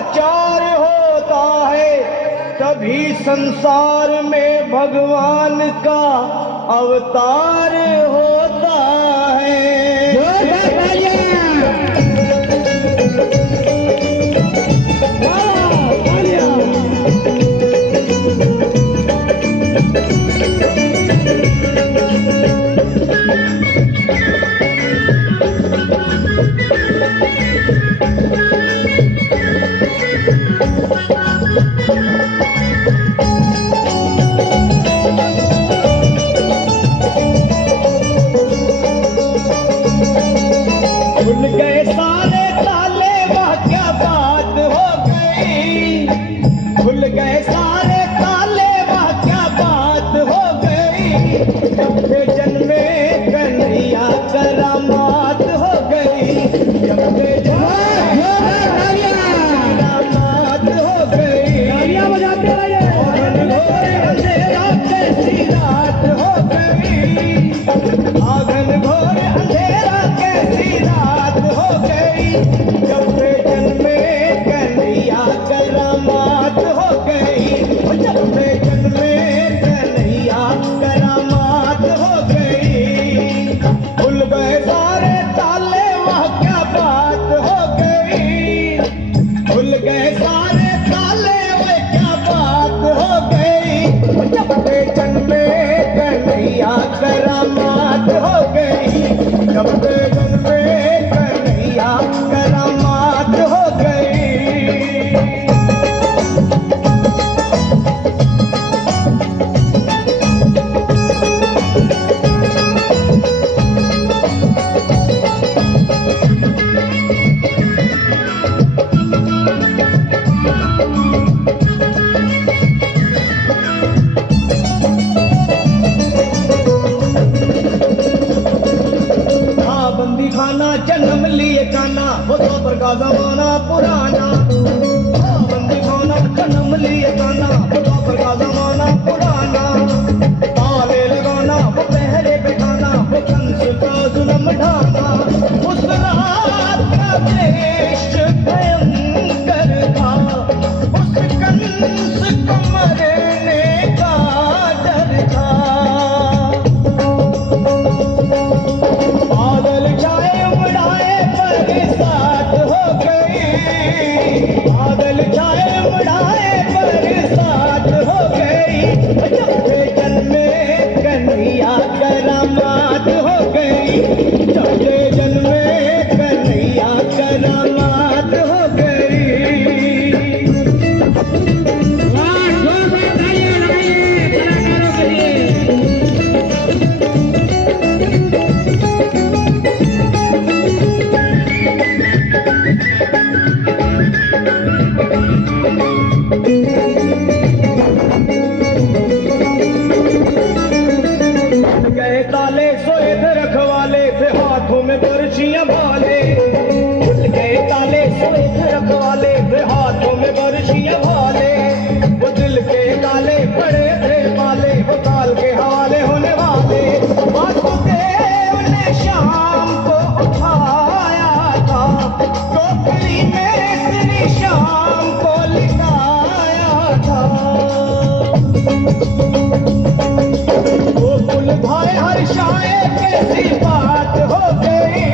लाचार होता है, तभी संसार में भगवान का अवतार होता है। खुल गए सारे ताले, वह क्या बात हो गई। खुल गए सारे ताले, वह क्या बात हो गई। जब से जन्मे कन्हैया करामात हो गई। जब से करामात हो गई। अंधेरा कैसी रात हो गई। आंगन घोर अंधेरा कैसी रात हो गई। जब से जन्मे कन्हैया करामात हो गई। जब से जन्मे कन्हैया करामात हो गई। खुल गए सारे ताले, वह क्या बात हो गई। खुल गए सारे ताले, वह क्या बात हो गई। जब से जन्मे कन्हैया करामात हो गई। जब से जन्मे कन्हैया करामात हो गई। बंदी खाना जन्म लिए काना, वो तो पर का जमाना पुराना। बंदी खाना जन्म लिए काना, वो तो पर का जमाना पुराना। ताले लगाना, वो पहरे बैठाना, वो कंस का जुल्म ढाना। उस रात का दृश्य भयंकर था, उस कंस को मरने का डर था। बादल छाए उड़ाए बरसात हो गई। बादल छाए उड़ाए बरसात हो गई। जब से जन्मे कन्हैया करामात हो गई। जब से जन्मे कन्हैया करामात हो गई। गए ताले सोए थे रखवाले, थे हाथों में बर्छियां भाले। खुल गए ताले सोए थे रखवाले, थे हाथों में बर्छियां भाले। वो दिल के काले पड़े थे माले, वो काल के हवाले होने वाले। वासुदेव ने शाम को उठाया था, टोकरी में श्री शाम को लिटाया था। गोकुल भाई हर्षाए कैसी बात हो गई।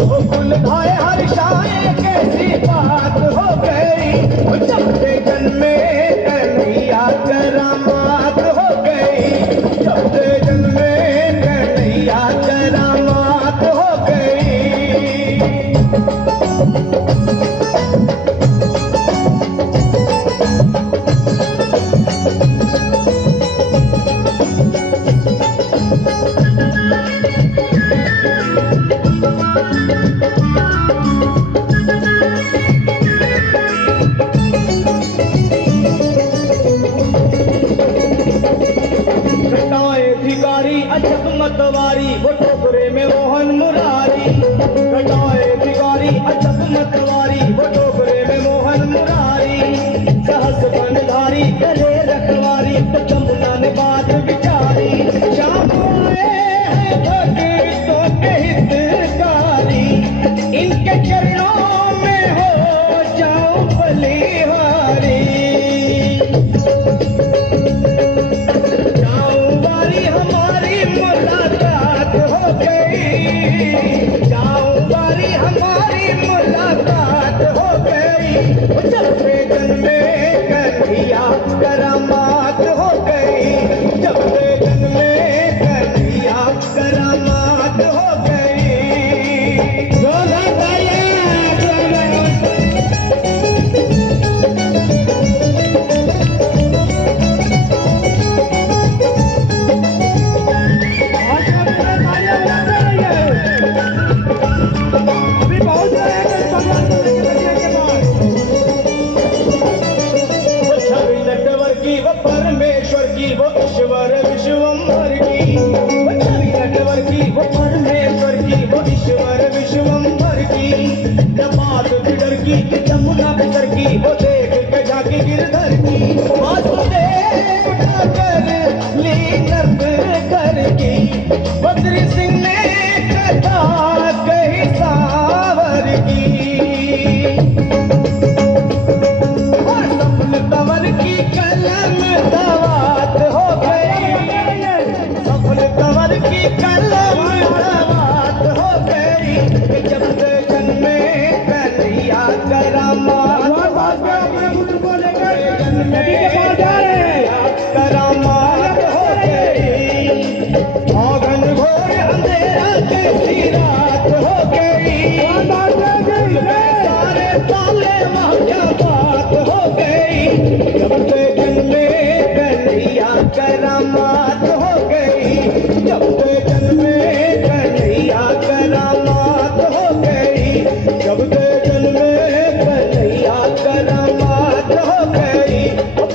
गोकुल भाई हर्षाए कैसी बात हो गई। जब से जन्मे कन्हैया करामात हो गई। जब से जन्मे कन्हैया करामात हो गई। भिखारी अजब मतवारी, वो टोकरे में मोहन मुरारी। घटाए भिखारी अजब मतवारी, वो टोकरे में मोहन मुरारी। सहस बनधारी करे रखवारी, तो जमुना ने बात विचारी। शाम आए हैं भक्तों के हितकारी, इनके चरणों में हो जाऊं अक्षर की वो देख के झांकी गिरधर की वासुदेव ठाकर ली नर्द कर की बद्री सिंह ने कथा कही सावर की और सफल कंवर की कलम दवात हो गई सफल कंवर की कलम दवात हो गई जब से जन्मे कन्हैया करामात करामात हो गई आंगन घोर अंधेरा कैसी रात हो गई सारे ताले वहाँ क्या बात हो गई जब से जन्मे कन्हैया करामात हो गई जब से जन्मे कन्हैया करामात हो गई जब से जन्मे कन्हैया करामात हो गई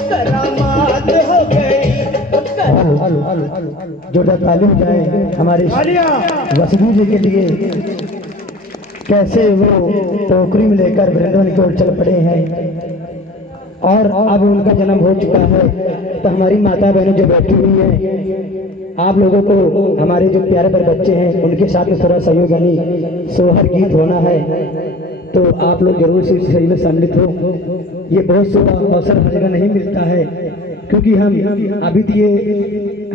करामात हो गई जोड़ा ताली जाए हमारे वसुदेव जी के लिए। कैसे वो टोकरी में लेकर वृंदावन की ओर चल पड़े हैं और अब उनका जन्म हो चुका है। तो हमारी माता बहनें जो बैठी हुई हैं, आप लोगों को हमारे जो प्यारे पर बच्चे हैं उनके साथ में थोड़ा सहयोग यानी सोहर गीत होना है, तो आप लोग जरूर से सही में सम्मिलित हो। ये बहुत से अवसर हर जगह नहीं मिलता है, क्योंकि हम अभी तो ये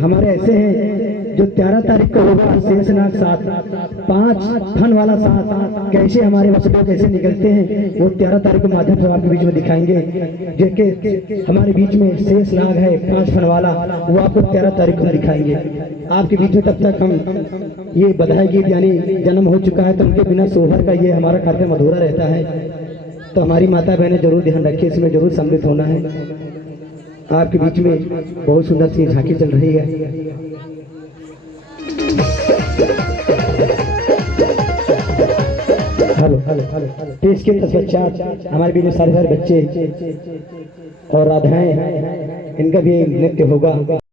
हमारे ऐसे हैं जो 13 तारीख को होगा शेषनाग साथ 5 फन वाला साथ कैसे हमारे वसुदेव कैसे निकलते हैं वो 13 तारीख को माध्यम से आपके बीच में दिखाएंगे। जो कि हमारे बीच में शेषनाग है 5 फन वाला, वो आपको 13 तारीख को दिखाएंगे आपके बीच में। तब तक हम ये बधाई गीत यानी जन्म हो चुका है तो उनके बिना सोहर का ये हमारा कार्यक्रम अधूरा रहता है। तो हमारी माता बहनें जरूर ध्यान रखिए, इसमें जरूर सम्मिलित होना है। आपके बीच में बहुत सुंदर सी झांकी चल रही है। Hello hello hello. इसके पश्चात हमारे बीच में सारे बच्चे और राधाएं, इनका भी नृत्य होगा।